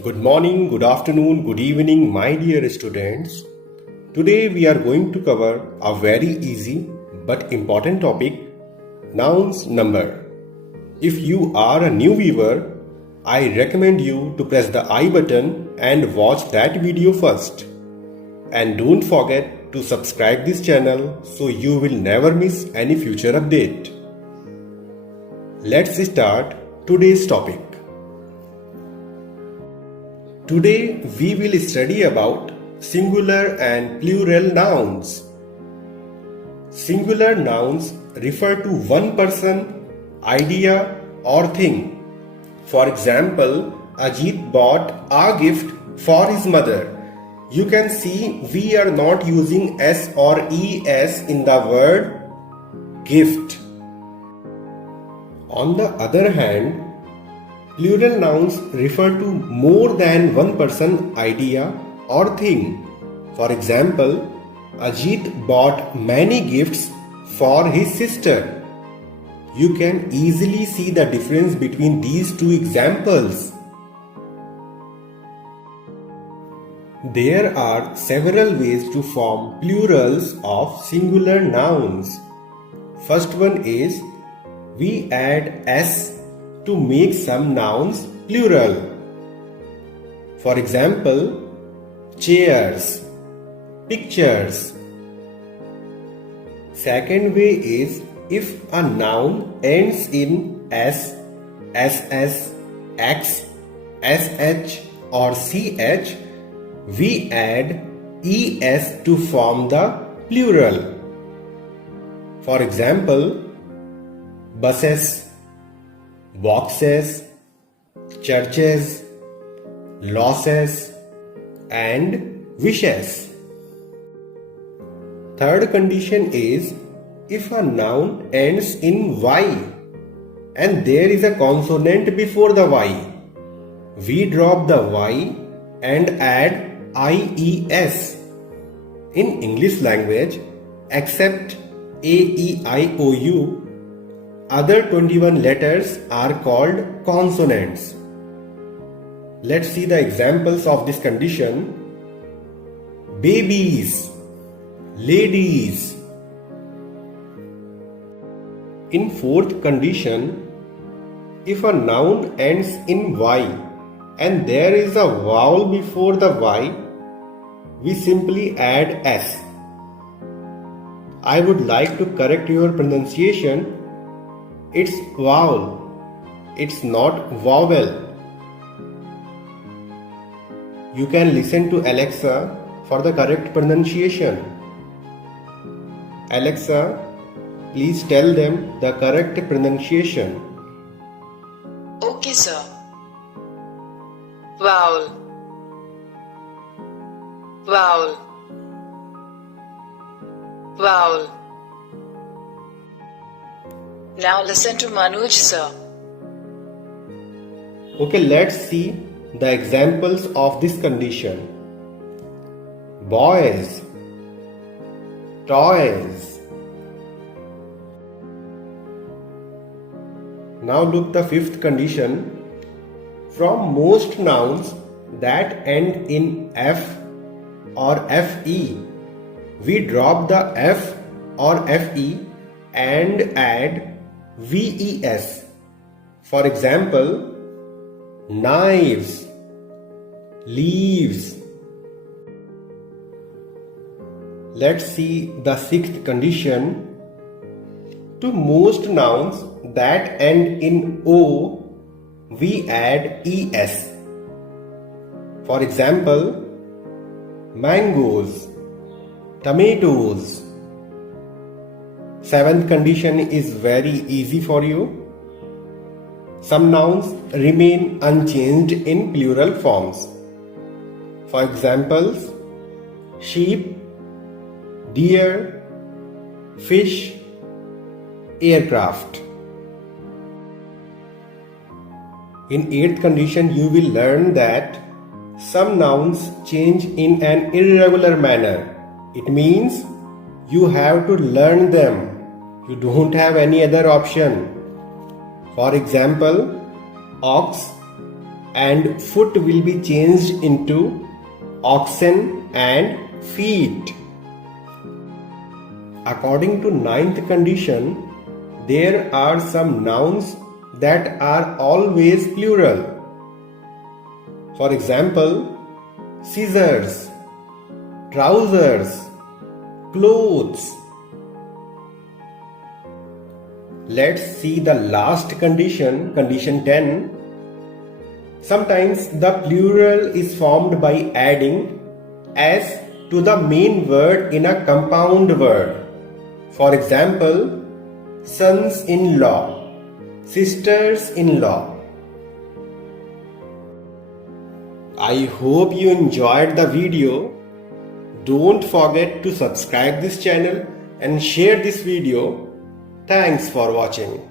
Good morning, good afternoon, good evening, my dear students. Today we are going to cover a very easy but important topic, nouns number. If you are a new viewer, I recommend you to press the I button and watch that video first. And don't forget to subscribe this channel so you will never miss any future update. Let's start today's topic. Today we will study about singular and plural nouns. Singular nouns refer to one person, idea or thing. For example, Ajit bought a gift for his mother. You can see we are not using S or ES in the word gift. On the other hand, plural nouns refer to more than one person, idea or thing. For example, Ajit bought many gifts for his sister. You can easily see the difference between these two examples. There are several ways to form plurals of singular nouns. First one is we add S to make some nouns plural. For example, chairs, pictures. Second way is if a noun ends in S, SS, X, SH or CH, we add ES to form the plural. For example, buses, boxes, churches, losses, and wishes. Third condition is if a noun ends in Y and there is a consonant before the Y, we drop the Y and add IES. In English language, except AEIOU, other 21 letters are called consonants. Let's see the examples of this condition. Babies, ladies. In fourth condition, if a noun ends in Y and there is a vowel before the Y, we simply add S. I would like to correct your pronunciation. It's vowel, it's not vowel. You can listen to Alexa for the correct pronunciation. Alexa, please tell them the correct pronunciation. Okay, sir. Vowel, vowel, vowel. Now listen to Manoj, sir. Okay, let's see the examples of this condition. Boys, toys. Now look the fifth condition. From most nouns that end in F or FE, we drop the F or FE and add VES. For example, knives, leaves. Let's see the sixth condition. To most nouns that end in O, we add ES. For example, mangoes, tomatoes. Seventh condition is very easy for you. Some nouns remain unchanged in plural forms. For examples, sheep, deer, fish, aircraft. In eighth condition, you will learn that some nouns change in an irregular manner. It means you have to learn them. You don't have any other option. For example, ox, and foot will be changed into oxen and feet. According to ninth condition, there are some nouns that are always plural. For example, scissors, trousers, clothes. Let's see the last condition, condition 10. Sometimes the plural is formed by adding s to the main word in a compound word. For example, sons-in-law, sisters-in-law. I hope you enjoyed the video. Don't forget to subscribe this channel and share this video. Thanks for watching.